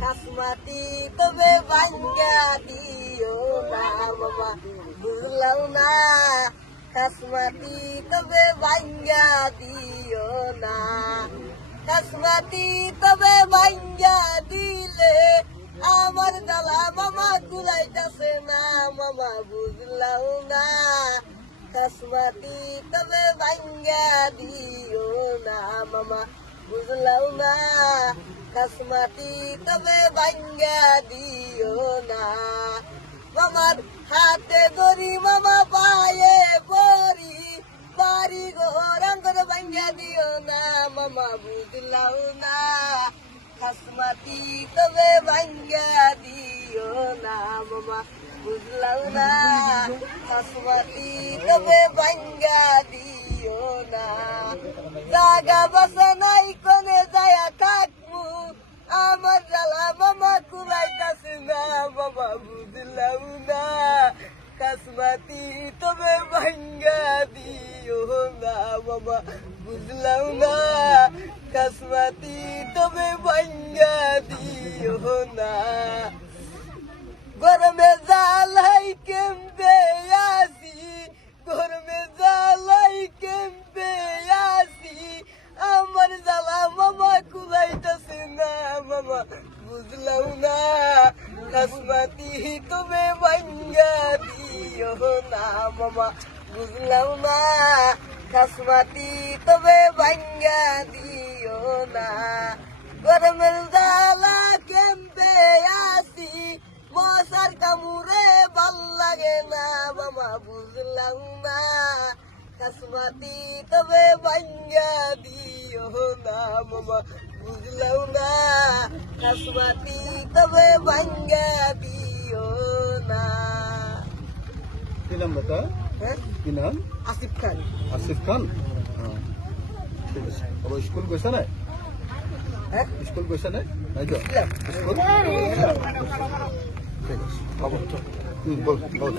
খাসমাতি তবে ভাঙ্গা দিও না মামা বুঝলাম না খাসমাতি তবে ভাঙ্গা দিও না খাসমাতি তবে ভাঙ্গা দিলে আমার জ্বালা মামা কুলাইতাছে না মামা বুঝলাম না খাসমাতি তবে ভাঙ্গা দিও না মামা বুঝলাম না খাসমাতি তবে ভাঙ্গা দিও না মামার হাতে ধরি মামা পায়ে পরি বাড়ি ঘর আঙ্গর ভাঙ্গা দিও না মামা বুঝলাম না খাসমাতি তবে ভাঙ্গা দিও না মামা বুঝলাম না খাসমাতি তবে ভাঙ্গা দিও না জাগা বাসা নাই কোনে যায়া থাকবো আমার জ্বালা মামা কুলাইতাছে না মামা বুঝলাম না খাসমাতি তবে ভাঙ্গা দিও না মামা বুঝলাম না খাসমাতি তবে ভাঙ্গা দিও না গরমে জ্বালাই কেমবে আসি গরমে জ্বালাই কেমবে আসি আমার জ্বালা মামা কুলাইতাছে না মামা বুঝলাম না খাসমাতি তবে ভাঙ্গা দিও না মামা বুঝলাম না খাসমাতি তবে ভাঙ্গা দিও না গরমের জ্বালা কেমবে আসি মশার কামুরে ভাল লাগে না মামা বুঝলাম না খাসমাতি তবে ভাঙ্গা দিও না মামা বুঝলাম না খাসমাতি তবে ভাঙ্গা দিও না। কি নাম বেটা? হ্যাঁ কি নাম? আসিফ খান। আসিফ খান। ঠিক আছে। আবার স্কুল গৈছা নাই? হ্যাঁ স্কুল গৈছা নাই? নাই যোৱা? স্কুল? ঠিক আছে। হ'ব। বল বল।